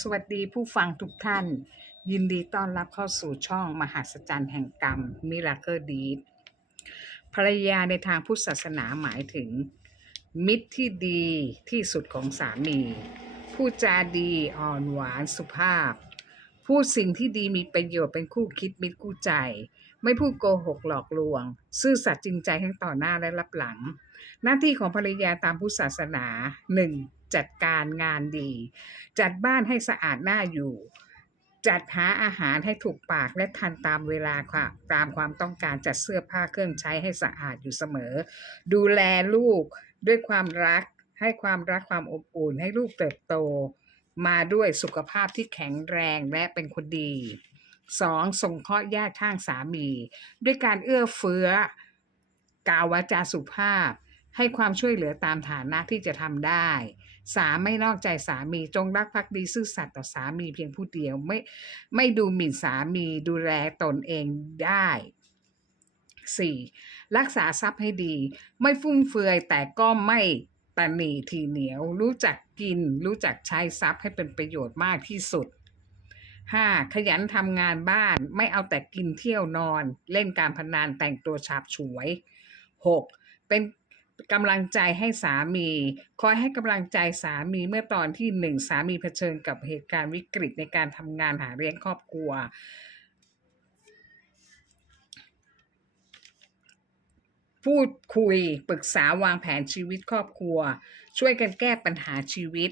สวัสดีผู้ฟังทุกท่าน ยินดีต้อนรับเข้าสู่ช่องมหัศจรรย์แห่งกรรม Miracle Deed ภรรยาในทางพุทธศาสนาหมายถึงมิตรที่ดีที่สุดของสามีพูดจาดีอ่อนหวานสุภาพพูดสิ่งที่ดีมีประโยชน์เป็นคู่คิดมิตรคู่ใจไม่พูดโกหกหลอกลวงซื่อสัตย์จริงใจทั้งต่อหน้าและรับหลังหน้าที่ของภรรยาตามพุทธศาสนา 1. จัดการงานดีจัดบ้านให้สะอาดน่าอยู่จัดหาอาหารให้ถูกปากและทันตามเวลาค่ะตามความต้องการจัดเสื้อผ้าเครื่องใช้ให้สะอาดอยู่เสมอดูแลลูกด้วยความรักให้ความรักความอบอุ่นให้ลูกเติบโตมาด้วยสุขภาพที่แข็งแรงและเป็นคนดี 2. ส่งเคราะห์ญาติข้างสามีด้วยการเอื้อเฟื้อกล่าววาจาสุภาพให้ความช่วยเหลือตามฐานะที่จะทำได้ 3. ไม่นอกใจสามีจงรักภักดีซื่อสัตย์ต่อสามีเพียงผู้เดียวไม่ดูหมิ่นสามีดูแลตนเองได้ 4. รักษาทรัพย์ให้ดีไม่ฟุ่มเฟือยแต่ก็ไม่ตนีทีเหนียวรู้จักกินรู้จักใช้ทรัพย์ให้เป็นประโยชน์มากที่สุด 5. ขยันทำงานบ้านไม่เอาแต่กินเที่ยวนอนเล่นการพนันแต่งตัวฉาบฉวย 6. เป็นกำลังใจให้สามีคอยให้กำลังใจสามีเมื่อตอนที่1สามีเผชิญกับเหตุการณ์วิกฤตในการทำงานหาเลี้ยงครอบครัวพูดคุยปรึกษาวางแผนชีวิตครอบครัวช่วยกันแก้ปัญหาชีวิต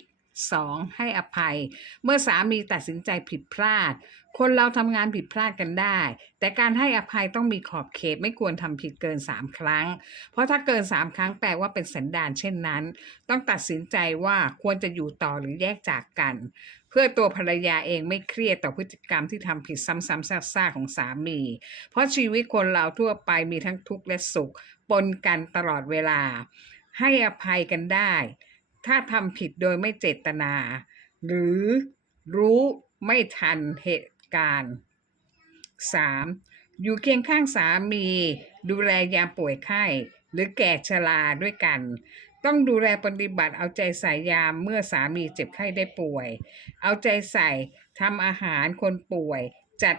2. ให้อภัยเมื่อสามีตัดสินใจผิดพลาดคนเราทำงานผิดพลาดกันได้แต่การให้อภัยต้องมีขอบเขตไม่ควรทำผิดเกิน3ครั้งเพราะถ้าเกิน3ครั้งแปลว่าเป็นสันดานเช่นนั้นต้องตัดสินใจว่าควรจะอยู่ต่อหรือแยกจากกันเพื่อตัวภรรยาเองไม่เครียดต่อพฤติกรรมที่ทำผิดซ้ำๆซากๆของสามีเพราะชีวิตคนเราทั่วไปมีทั้งทุกข์และสุขปนกันตลอดเวลาให้อภัยกันได้ถ้าทำผิดโดยไม่เจตนาหรือรู้ไม่ทันเหตุการณ์ 3. อยู่เคียงข้างสามีดูแลยามป่วยไข้หรือแก่ชราด้วยกันต้องดูแลปฏิบัติเอาใจใส่ยามเมื่อสามีเจ็บไข้ได้ป่วยเอาใจใส่ทำอาหารคนป่วยจัด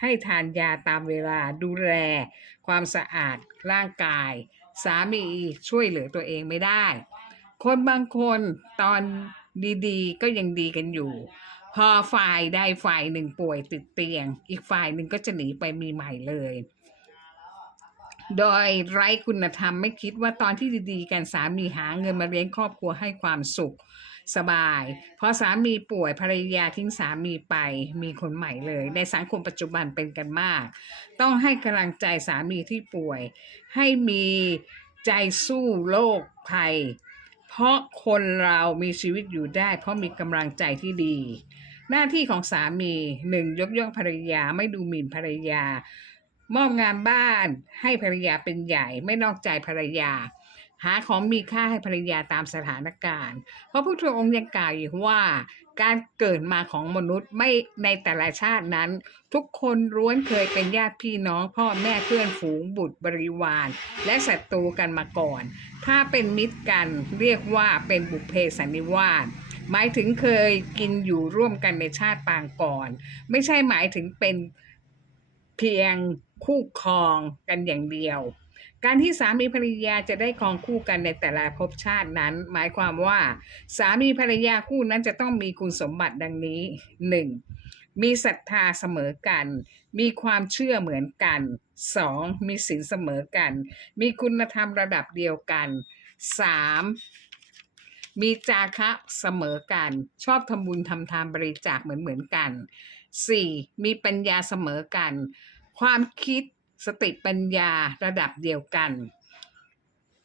ให้ทานยาตามเวลาดูแลความสะอาดร่างกายสามีช่วยเหลือตัวเองไม่ได้คนบางคนตอนดีๆก็ยังดีกันอยู่พอฝ่ายใดฝ่ายหนึ่งป่วยติดเตียงอีกฝ่ายหนึ่งก็จะหนีไปมีใหม่เลยโดยไร้คุณธรรมไม่คิดว่าตอนที่ดีๆกันสามีหาเงินมาเลี้ยงครอบครัวให้ความสุขสบายพอสามีป่วยภรรยาทิ้งสามีไปมีคนใหม่เลยในสังคมปัจจุบันเป็นกันมากต้องให้กำลังใจสามีที่ป่วยให้มีใจสู้โรคภัยเพราะคนเรามีชีวิตอยู่ได้เพราะมีกำลังใจที่ดีหน้าที่ของสามี 1. ยกย่องภรรยาไม่ดูหมิ่นภรรยามอบงานบ้านให้ภรรยาเป็นใหญ่ไม่นอกใจภรรยาหาของมีค่าให้ภรรยาตามสถานการณ์เพราะพระพุทธองค์ยังกล่าวอยู่ว่าการเกิดมาของมนุษย์ไม่ในแต่ละชาตินั้นทุกคนล้วนเคยเป็นญาติพี่น้องพ่อแม่เพื่อนฝูงบุตรบริวารและศัตรูกันมาก่อนถ้าเป็นมิตรกันเรียกว่าเป็นบุพเพสันนิวาสหมายถึงเคยกินอยู่ร่วมกันในชาติปางก่อนไม่ใช่หมายถึงเป็นเพียงคู่ครองกันอย่างเดียวการที่สามีภรรยาจะได้ครองคู่กันในแต่ละภพชาตินั้นหมายความว่าสามีภรรยาคู่นั้นจะต้องมีคุณสมบัติดังนี้ 1. มีศรัทธาเสมอกันมีความเชื่อเหมือนกัน 2. มีศีลเสมอกันมีคุณธรรมระดับเดียวกัน 3. มีจาคะเสมอกันชอบทำบุญทำทานบริจาคเหมือนกัน 4. มีปัญญาเสมอกันความคิดสติปัญญาระดับเดียวกัน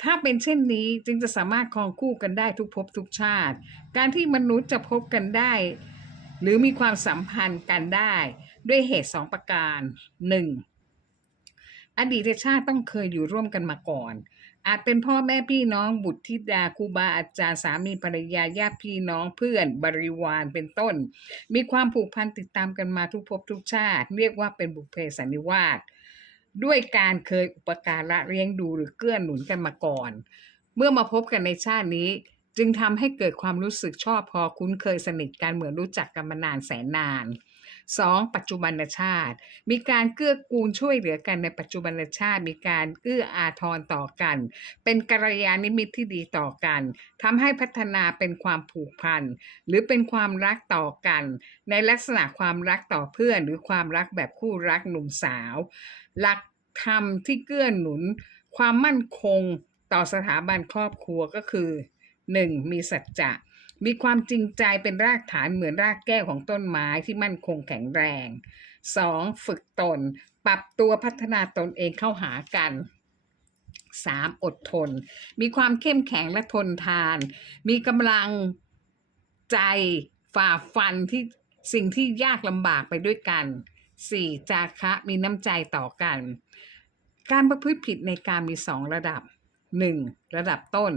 ถ้าเป็นเช่นนี้จึงจะสามารถครองคู่กันได้ทุกภพทุกชาติการที่มนุษย์จะพบกันได้หรือมีความสัมพันธ์กันได้ด้วยเหตุ2ประการ 1. อดีตชาติต้องเคยอยู่ร่วมกันมาก่อนอาจเป็นพ่อแม่พี่น้องบุตรธิดาครูบาอาจารย์สามีภรรยาญาติพี่น้องเพื่อนบริวารเป็นต้นมีความผูกพันติดตามกันมาทุกภพทุกชาติเรียกว่าเป็นบุพเพสันนิวาสด้วยการเคยอุปการะเลี้ยงดูหรือเกื้อหนุนกันมาก่อนเมื่อมาพบกันในชาตินี้ จึงทำให้เกิดความรู้สึกชอบพอคุ้นเคยสนิทกันเหมือนรู้จักกันมานานแสนนาน 2. ปัจจุบันชาติมีการเกื้อกูลช่วยเหลือกันในปัจจุบันชาติมีการเอื้ออาทรต่อกันเป็นกัลยาณมิตรที่ดีต่อกันทำให้พัฒนาเป็นความผูกพันหรือเป็นความรักต่อกันในลักษณะความรักต่อเพื่อนหรือความรักแบบคู่รักหนุ่มสาวหลักธรรมที่เกื้อหนุนความมั่นคงต่อสถาบันครอบครัวก็คือ 1. มีสัจจะมีความจริงใจเป็นรากฐานเหมือนรากแก้วของต้นไม้ที่มั่นคงแข็งแรง 2. ฝึกตนปรับตัวพัฒนาตนเองเข้าหากัน 3. อดทนมีความเข้มแข็งและทนทานมีกำลังใจฝ่าฟันที่สิ่งที่ยากลำบากไปด้วยกัน 4. จาคะมีน้ำใจต่อกันการประพฤติผิดในการมี2ระดับ 1. ระดับต้น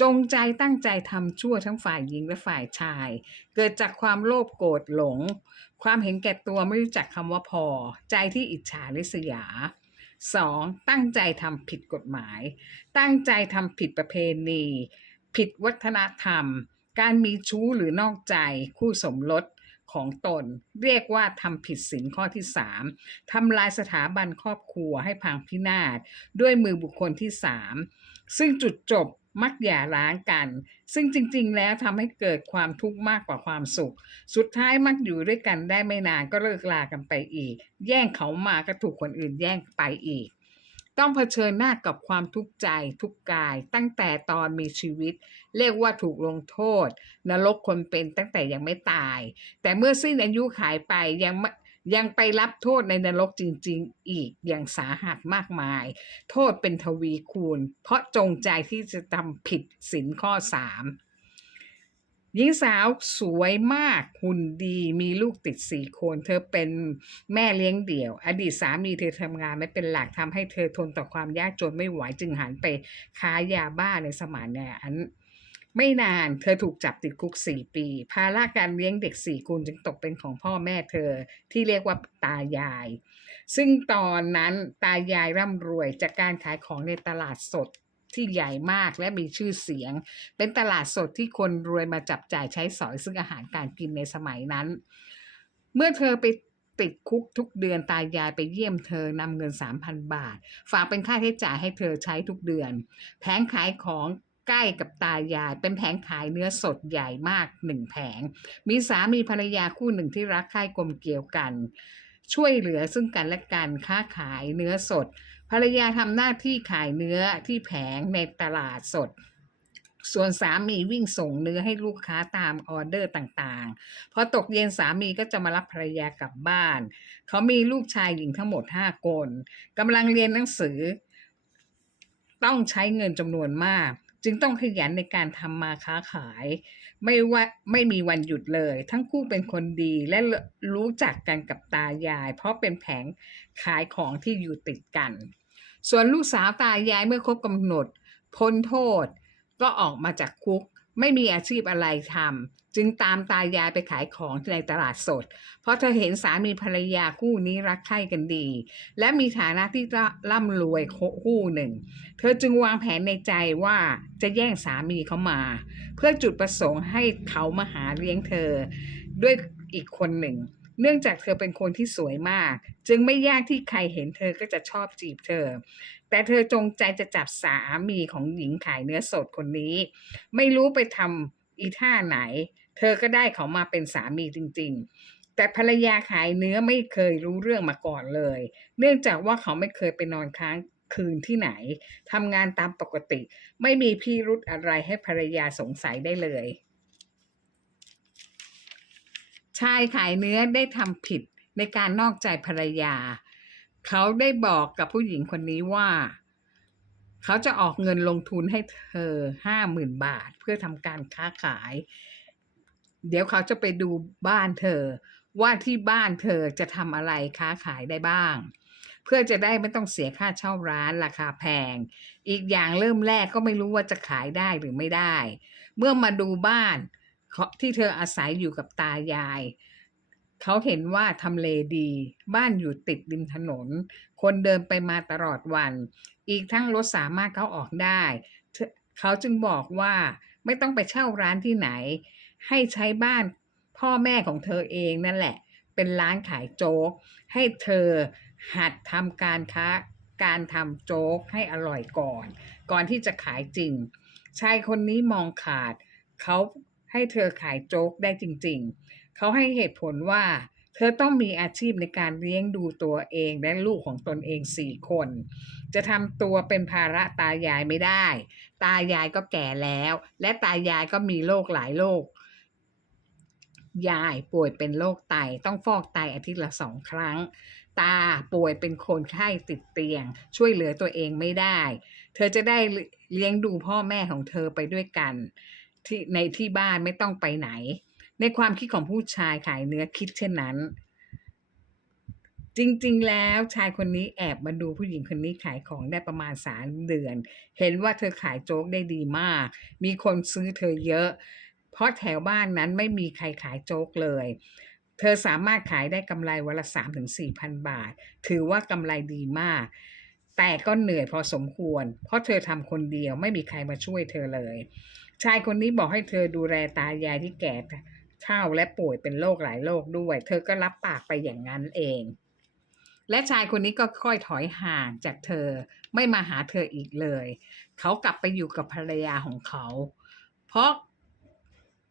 จงใจตั้งใจทำชั่วทั้งฝ่ายหญิงและฝ่ายชายเกิดจากความโลภโกรธหลงความเห็นแก่ตัวไม่รู้จักคำว่าพอใจที่อิจฉาริษยา 2. ตั้งใจทำผิดกฎหมายตั้งใจทำผิดประเพณีผิดวัฒนธรรมการมีชู้หรือนอกใจคู่สมรสของตนเรียกว่าทำผิดศีลข้อที่ 3ทำลายสถาบันครอบครัวให้พังพินาศด้วยมือบุคคลที่ 3ซึ่งจุดจบมักหย่าร้างกันซึ่งจริงๆแล้วทำให้เกิดความทุกข์มากกว่าความสุขสุดท้ายมักอยู่ด้วยกันได้ไม่นานก็เลิกลากันไปอีกแย่งเขามาก็ถูกคนอื่นแย่งไปอีกต้องเผชิญหน้ากับความทุกข์ใจทุกข์กายตั้งแต่ตอนมีชีวิตเรียกว่าถูกลงโทษนรกคนเป็นตั้งแต่ยังไม่ตายแต่เมื่อสิ้นอายุขายไปยังไปรับโทษในนรกจริงๆอีกอย่างสาหัสมากมายโทษเป็นทวีคูณเพราะจงใจที่จะทำผิดศีลข้อ 3หญิงสาวสวยมากหุ่นดีมีลูกติด4 คนเธอเป็นแม่เลี้ยงเดี่ยวอดีตสามีเธอทำงานไม่เป็นหลักทำให้เธอทนต่อความยากจนไม่ไหวจึงหันไปค้ายาบ้าในสมัยนั้นไม่นานเธอถูกจับติดคุก4 ปีภาระการเลี้ยงเด็ก4 คนจึงตกเป็นของพ่อแม่เธอที่เรียกว่าตายายซึ่งตอนนั้นตายายร่ำรวยจากการขายของในตลาดสดที่ใหญ่มากและมีชื่อเสียงเป็นตลาดสดที่คนรวยมาจับจ่ายใช้สอยซึ่งอาหารการกินในสมัยนั้นเมื่อเธอไปติดคุกทุกเดือนตายายไปเยี่ยมเธอนำเงิน 3,000 บาทฝากเป็นค่าใช้จ่ายให้เธอใช้ทุกเดือนแผงขายของใกล้กับตายายเป็นแผงขายเนื้อสดใหญ่มาก1 แผงมีสามีภรรยาคู่หนึ่งที่รักใคร่กลมเกลี่ยวกันช่วยเหลือซึ่งกันและกันค้าขายเนื้อสดภรรยาทำหน้าที่ขายเนื้อที่แผงในตลาดสดส่วนสามีวิ่งส่งเนื้อให้ลูกค้าตามออเดอร์ต่างๆพอตกเย็นสามีก็จะมารับภรรยากลับบ้านเขามีลูกชายหญิงทั้งหมด5 คนกำลังเรียนหนังสือต้องใช้เงินจำนวนมากจึงต้องขยันในการทำมาค้าขายไม่มีวันหยุดเลยทั้งคู่เป็นคนดีและรู้จักกันกับตายายเพราะเป็นแผงขายของที่อยู่ติดกันส่วนลูกสาวตายายเมื่อครบกำหนดพ้นโทษก็ออกมาจากคุกไม่มีอาชีพอะไรทำจึงตามตายายไปขายของในตลาดสดเพราะเธอเห็นสามีภรรยาคู่นี้รักใคร่กันดีและมีฐานะที่ร่ำรวยคู่หนึ่งเธอจึงวางแผนในใจว่าจะแย่งสามีเขามาเพื่อจุดประสงค์ให้เขามาหาเลี้ยงเธอด้วยอีกคนหนึ่งเนื่องจากเธอเป็นคนที่สวยมากจึงไม่ยากที่ใครเห็นเธอก็จะชอบจีบเธอแต่เธอจงใจจะจับสามีของหญิงขายเนื้อสดคนนี้ไม่รู้ไปทำอีท่าไหนเธอก็ได้เขามาเป็นสามีจริงๆแต่ภรรยาขายเนื้อไม่เคยรู้เรื่องมาก่อนเลยเนื่องจากว่าเขาไม่เคยไปนอนค้างคืนที่ไหนทำงานตามปกติไม่มีพิรุธอะไรให้ภรรยาสงสัยได้เลยชายขายเนื้อได้ทำผิดในการนอกใจภรรยาเขาได้บอกกับผู้หญิงคนนี้ว่าเขาจะออกเงินลงทุนให้เธอ50,000 บาทเพื่อทำการค้าขายเดี๋ยวเขาจะไปดูบ้านเธอว่าที่บ้านเธอจะทำอะไรค้าขายได้บ้างเพื่อจะได้ไม่ต้องเสียค่าเช่าร้านราคาแพงอีกอย่างเริ่มแรกก็ไม่รู้ว่าจะขายได้หรือไม่ได้เมื่อมาดูบ้านที่เธออาศัยอยู่กับตายายเขาเห็นว่าทำเลดีบ้านอยู่ติดริมถนนคนเดินไปมาตลอดวันอีกทั้งรถสามารถเข้าออกได้เขาจึงบอกว่า ไม่ต้องไปเช่าร้านที่ไหนให้ใช้บ้านพ่อแม่ของเธอเองนั่นแหละเป็นร้านขายโจ๊กให้เธอหัดทำการค้าการทำโจ๊กให้อร่อยก่อนที่จะขายจริงชายคนนี้มองขาดเขาให้เธอขายโจ๊กได้จริงๆเขาให้เหตุผลว่าเธอต้องมีอาชีพในการเลี้ยงดูตัวเองและลูกของตนเอง4 คนจะทำตัวเป็นภาระตายายไม่ได้ตายายก็แก่แล้วและตายายก็มีโรคหลายโรคยายป่วยเป็นโรคไตต้องฟอกไตอาทิตย์ละ2 ครั้งตาป่วยเป็นคนไข้ติดเตียงช่วยเหลือตัวเองไม่ได้เธอจะได้เลี้ยงดูพ่อแม่ของเธอไปด้วยกันที่บ้านไม่ต้องไปไหนในความคิดของผู้ชายขายเนื้อคิดเช่นนั้นจริงๆแล้วชายคนนี้แอบมาดูผู้หญิงคนนี้ขายของได้ประมาณ3 เดือนเห็นว่าเธอขายโจ๊กได้ดีมากมีคนซื้อเธอเยอะเพราะแถวบ้านนั้นไม่มีใครขายโจ๊กเลยเธอสามารถขายได้กำไรวันละ 3-4,000 บาทถือว่ากำไรดีมากแต่ก็เหนื่อยพอสมควรเพราะเธอทำคนเดียวไม่มีใครมาช่วยเธอเลยชายคนนี้บอกให้เธอดูแลตายายที่แก่เฒ่าและป่วยเป็นโรคหลายโรคด้วยเธอก็รับปากไปอย่างนั้นเองและชายคนนี้ก็ค่อยถอยห่างจากเธอไม่มาหาเธออีกเลยเขากลับไปอยู่กับภรรยาของเขาเพราะ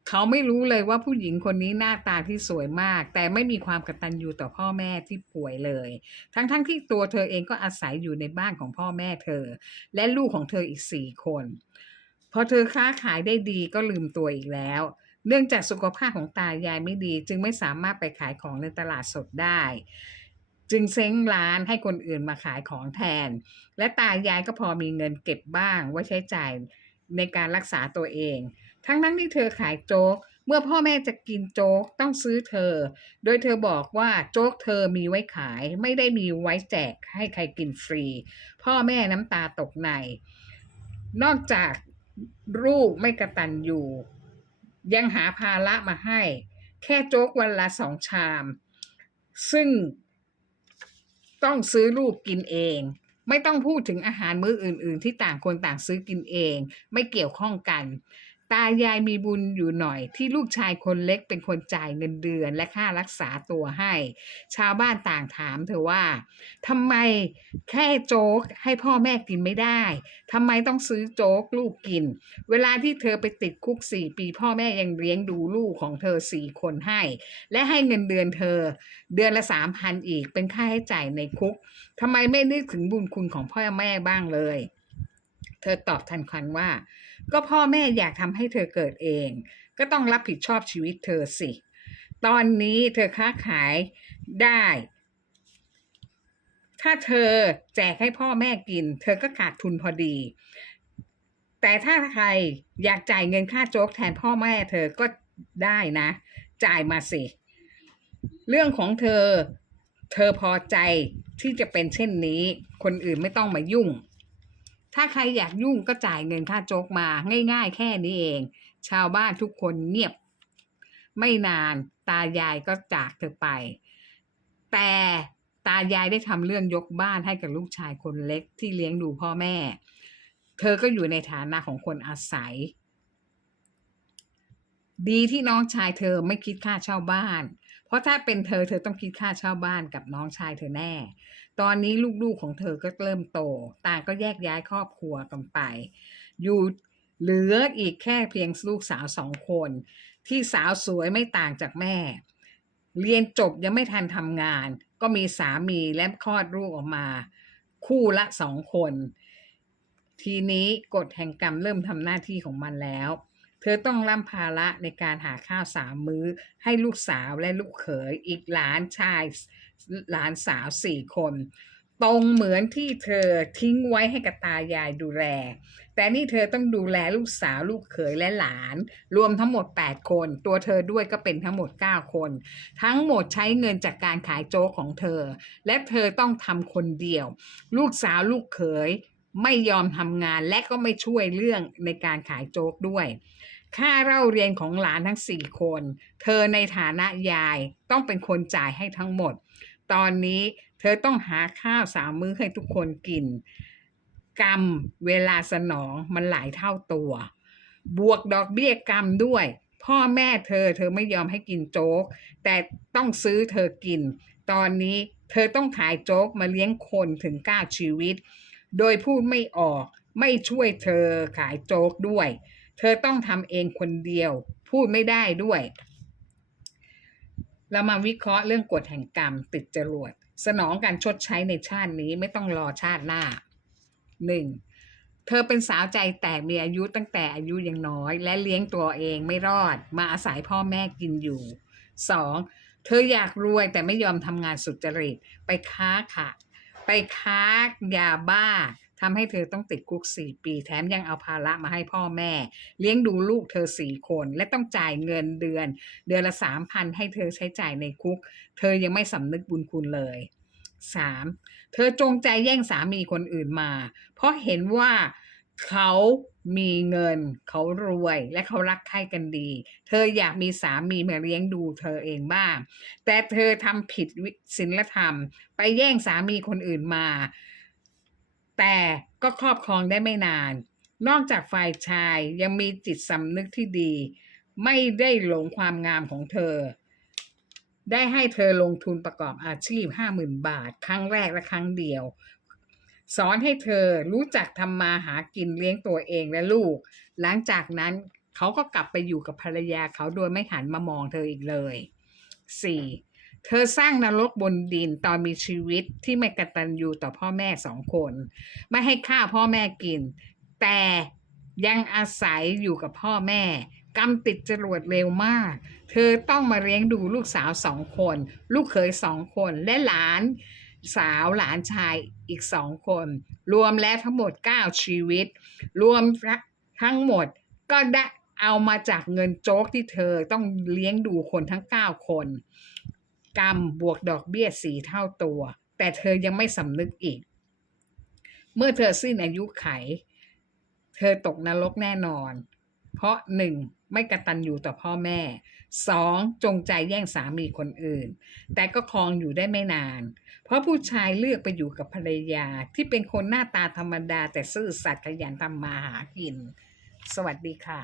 เขาไม่รู้เลยว่าผู้หญิงคนนี้หน้าตาที่สวยมากแต่ไม่มีความกตัญญูต่อพ่อแม่ที่ป่วยเลยทั้งที่ตัวเธอเองก็อาศัยอยู่ในบ้านของพ่อแม่เธอและลูกของเธออีก4 คนพอเธอค้าขายได้ดีก็ลืมตัวอีกแล้วเนื่องจากสุขภาพของตายายไม่ดีจึงไม่สามารถไปขายของในตลาดสดได้จึงเซ้งร้านให้คนอื่นมาขายของแทนและตายายก็พอมีเงินเก็บบ้างไว้ใช้จ่ายในการรักษาตัวเองทั้งที่เธอขายโจ๊กเมื่อพ่อแม่จะกินโจ๊กต้องซื้อเธอโดยเธอบอกว่าโจ๊กเธอมีไว้ขายไม่ได้มีไว้แจกให้ใครกินฟรีพ่อแม่น้ำตาตกในนอกจากลูกไม่กตัญญูยังหาภาระมาให้แค่โจ๊กวันละ2 ชามซึ่งต้องซื้อลูกกินเองไม่ต้องพูดถึงอาหารมื้ออื่นๆที่ต่างคนต่างซื้อกินเองไม่เกี่ยวข้องกันตายายมีบุญอยู่หน่อยที่ลูกชายคนเล็กเป็นคนจ่ายเงินเดือนและค่ารักษาตัวให้ชาวบ้านต่างถามเธอว่าทำไมแค่โจ๊กให้พ่อแม่กินไม่ได้ทำไมต้องซื้อโจ๊กลูกกินเวลาที่เธอไปติดคุก4 ปีพ่อแม่ยังเลี้ยงดูลูกของเธอ4 คนให้และให้เงินเดือนเธอเดือนละ3,000อีกเป็นค่าใช้จ่ายในคุกทำไมไม่นึกถึงบุญคุณของพ่อแม่บ้างเลยเธอตอบทันควันว่าก็พ่อแม่อยากทำให้เธอเกิดเองก็ต้องรับผิดชอบชีวิตเธอสิตอนนี้เธอค้าขายได้ถ้าเธอแจกให้พ่อแม่กินเธอก็ขาดทุนพอดีแต่ถ้าใครอยากจ่ายเงินค่าโจ๊กแทนพ่อแม่เธอก็ได้นะจ่ายมาสิเรื่องของเธอพอใจที่จะเป็นเช่นนี้คนอื่นไม่ต้องมายุ่งถ้าใครอยากยุ่งก็จ่ายเงินค่าโจ๊กมาง่ายๆแค่นี้เองชาวบ้านทุกคนเงียบไม่นานตายายก็จากเธอไปแต่ตายายได้ทำเรื่องยกบ้านให้กับลูกชายคนเล็กที่เลี้ยงดูพ่อแม่เธอก็อยู่ในฐานะของคนอาศัยดีที่น้องชายเธอไม่คิดค่าเช่าบ้านเพราะถ้าเป็นเธอต้องคิดค่าเช่าบ้านกับน้องชายเธอแน่ตอนนี้ลูกๆของเธอก็เริ่มโตต่างก็แยกย้ายครอบครัวกันไปอยู่เหลืออีกแค่เพียงลูกสาว2 คนที่สาวสวยไม่ต่างจากแม่เรียนจบยังไม่ทันทำงานก็มีสามีและคลอดลูกออกมาคู่ละ2 คนทีนี้กฎแห่งกรรมเริ่มทำหน้าที่ของมันแล้วเธอต้องรับภาระในการหาข้าว3 มื้อให้ลูกสาวและลูกเขยอีกหลานชายหลานสาว4 คนตรงเหมือนที่เธอทิ้งไว้ให้กับตายายดูแลแต่นี่เธอต้องดูแลลูกสาวลูกเขยและหลานรวมทั้งหมด8 คนตัวเธอด้วยก็เป็นทั้งหมด9 คนทั้งหมดใช้เงินจากการขายโจ๊กของเธอและเธอต้องทำคนเดียวลูกสาวลูกเขยไม่ยอมทำงานและก็ไม่ช่วยเรื่องในการขายโจ๊กด้วยค่าเล่าเรียนของหลานทั้ง4 คนเธอในฐานะยายต้องเป็นคนจ่ายให้ทั้งหมดตอนนี้เธอต้องหาข้าว3 มื้อให้ทุกคนกินกรรมเวลาสนองมันหลายเท่าตัว บวกดอกเบี้ยกรรมด้วย พ่อแม่เธอไม่ยอมให้กินโจ๊กแต่ต้องซื้อเธอกินตอนนี้เธอต้องขายโจ๊กมาเลี้ยงคนถึง9ชีวิตโดยพูดไม่ออกไม่ช่วยเธอขายโจ๊กด้วยเธอต้องทำเองคนเดียวพูดไม่ได้ด้วยเรามาวิเคราะห์เรื่องกฎแห่งกรรมติดจรวดสนองการชดใช้ในชาตินี้ไม่ต้องรอชาติหน้า 1. เธอเป็นสาวใจแต่มีอายุตั้งแต่อายุยังน้อยและเลี้ยงตัวเองไม่รอดมาอาศัยพ่อแม่กินอยู่ 2. เธออยากรวยแต่ไม่ยอมทำงานสุจริตไปค้ายาบ้าทำให้เธอต้องติดคุก4 ปีแถมยังเอาภาระมาให้พ่อแม่เลี้ยงดูลูกเธอ4 คนและต้องจ่ายเงินเดือนละ 3,000 ให้เธอใช้จ่ายในคุกเธอยังไม่สำนึกบุญคุณเลย 3. เธอจงใจแย่งสามีคนอื่นมาเพราะเห็นว่าเขามีเงินเขารวยและเขารักใคร่กันดีเธออยากมีสามีมาเลี้ยงดูเธอเองบ้างแต่เธอทำผิดศีลธรรมไปแย่งสามีคนอื่นมาแต่ก็ครอบครองได้ไม่นานนอกจากฝ่ายชายยังมีจิตสำนึกที่ดีไม่ได้หลงความงามของเธอได้ให้เธอลงทุนประกอบอาชีพ 50,000 บาทครั้งแรกและครั้งเดียวสอนให้เธอรู้จักทำมาหากินเลี้ยงตัวเองและลูกหลังจากนั้นเขาก็กลับไปอยู่กับภรรยาเขาโดยไม่หันมามองเธออีกเลย 4. เธอสร้างนรกบนดินตอนมีชีวิตที่ไม่กตัญญูต่อพ่อแม่2 คนไม่ให้ข้าวพ่อแม่กินแต่ยังอาศัยอยู่กับพ่อแม่กรรมติดจรวดเร็วมากเธอต้องมาเลี้ยงดูลูกสาว2 คนลูกเขย2 คนและหลานสาวหลานชายอีก2 คนรวมแล้วทั้งหมด9 ชีวิตรวมทั้งหมดก็ได้เอามาจากเงินโจ๊กที่เธอต้องเลี้ยงดูคนทั้ง9 คนกรรมบวกดอกเบี้ย4 เท่าตัวแต่เธอยังไม่สำนึกอีกเมื่อเธอสิ้นอายุไขเธอตกนรกแน่นอนเพราะ 1. ไม่กตัญญูต่อพ่อแม่ 2. จงใจแย่งสามีคนอื่นแต่ก็ครองอยู่ได้ไม่นานเพราะผู้ชายเลือกไปอยู่กับภรรยาที่เป็นคนหน้าตาธรรมดาแต่ซื่อสัตย์ขยันทำมาหากินสวัสดีค่ะ